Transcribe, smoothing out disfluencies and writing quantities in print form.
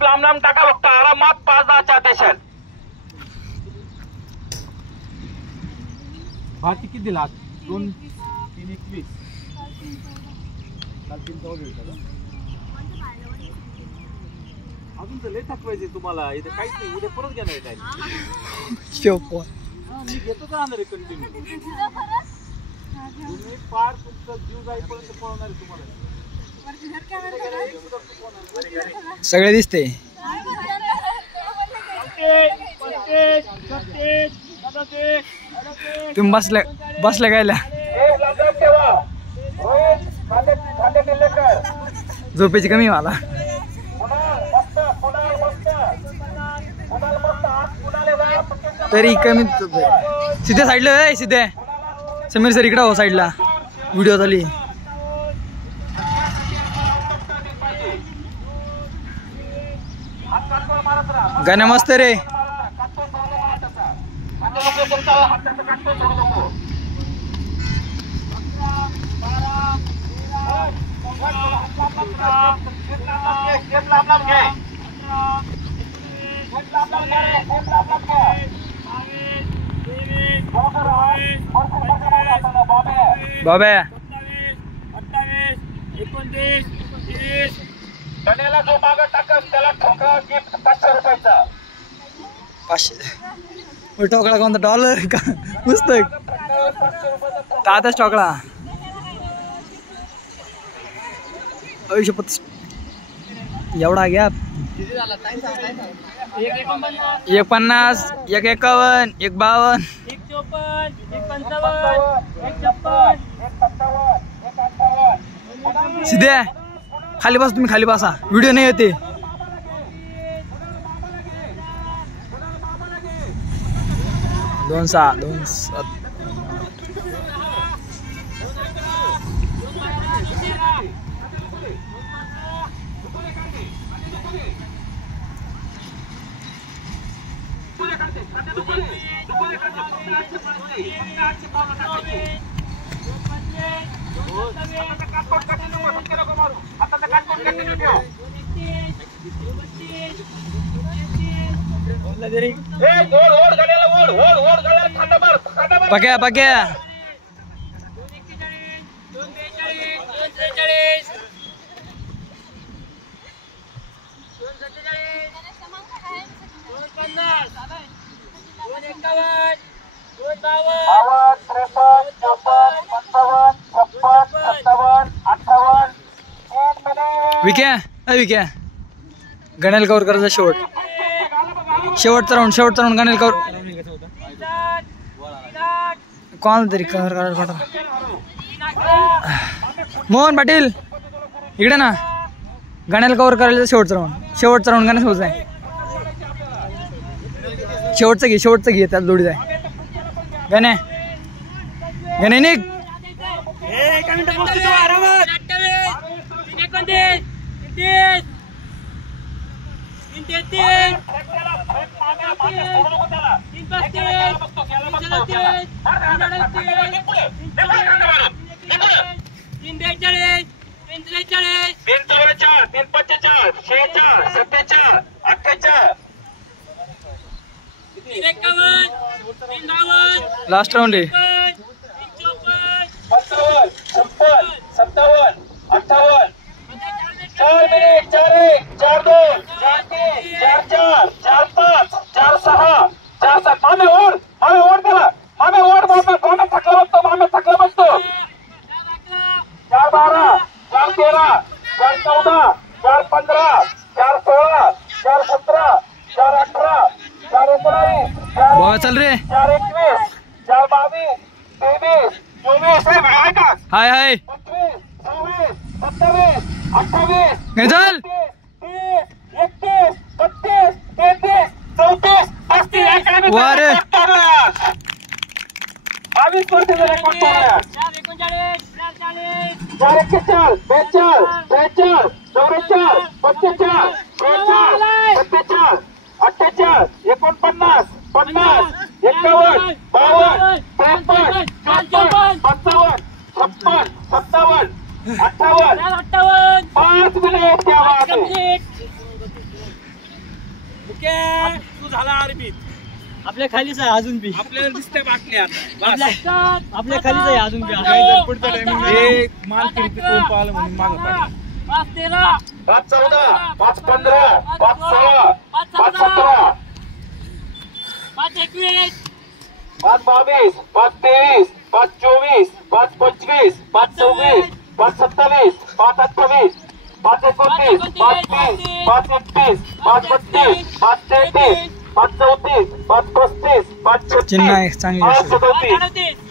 Step लांब लांब टाका फक्त आरामात 5-10च्या अटेन्शन. बाकी किती दिला 2 3 21 काल 3 जवळ होता. अजून तर लय थकवायचे तुम्हाला इथे काहीच नाही. उद्या परत घेणार आहे काय शोपो मी घेतो का राहणार आहे कंटिन्यू. तुम्ही पार तुमचा जीव जाईपर्यंत पळवणार आहे तुम्हाला. सगळे दिसते. तुम्ही बसले गायला झोपेची कमी मला. तरी कमी सिधे साईडला सिधे समीर सर इकडे हो साईडला व्हिडिओ झाली. गाणं मस्त रे. बाबा 28 29 गण्याला जो मागं टाकस त्याला ठोकळा गिफ्ट 500 रुपयाचा. 500 ठोकळा कोणता डॉलर का पुस्तक ताताच ठोकळा. आयुष्यपत एवढा घ्या. 150 151 152 सिधे खाली बस. तुम्ही खाली बसा व्हिडिओ नाही येते. दोन सहा बघ्या बघ्या विक्या विक्या गण्याला कवर करायचा शेवटचा राऊंड गण्याला कवर कोण तरी कवर करायला. मोहन पाटील इकडे ना गण्याला कवर करायला शेवटचा राऊंड गण्या सोबत आहे. शेवटचं घे त्याला जोडी जाय. गण्या निघ. लास्ट राउंड आहे. 57 58 4 मिनिट 4-1 4-2 4-3 4-4 4-5 4-6 4-7 मामे ओढ त्याला मामे थकला बसतो 4-12 4-13 4-14 4-15 4-16 4-17 4-18 4-19 चल रे 4-21 4-22 23 24 का हाय 25 26 27 28 चल 31 32 33 34 35 वारे 22 वर्षाचा रेकॉर्ड तोडला. 4-41 42 43 44 45 46 47 48 49 50 51 52 53 54 55 56 57 58 5 मिनिट. क्या बात है. ओके तू झाला आरबीत. आपल्या खालीच आहे अजून बी. आपल्याला दिसते बाटल्या आपल्या खालीच आहे अजून बी. पुढच्या टायमिंग माल किती कोण पाहिलं म्हणून मागं पाहिलं. 5-14 5-15 5-16 5-17 5-21 5-22 5-23 5-24 5-25 5-26 5-27 5-28 5-29 5-30 5-31 5-32 5-33 5-34 5-35 5-36 चिन्ह आहे चांगली. 5-37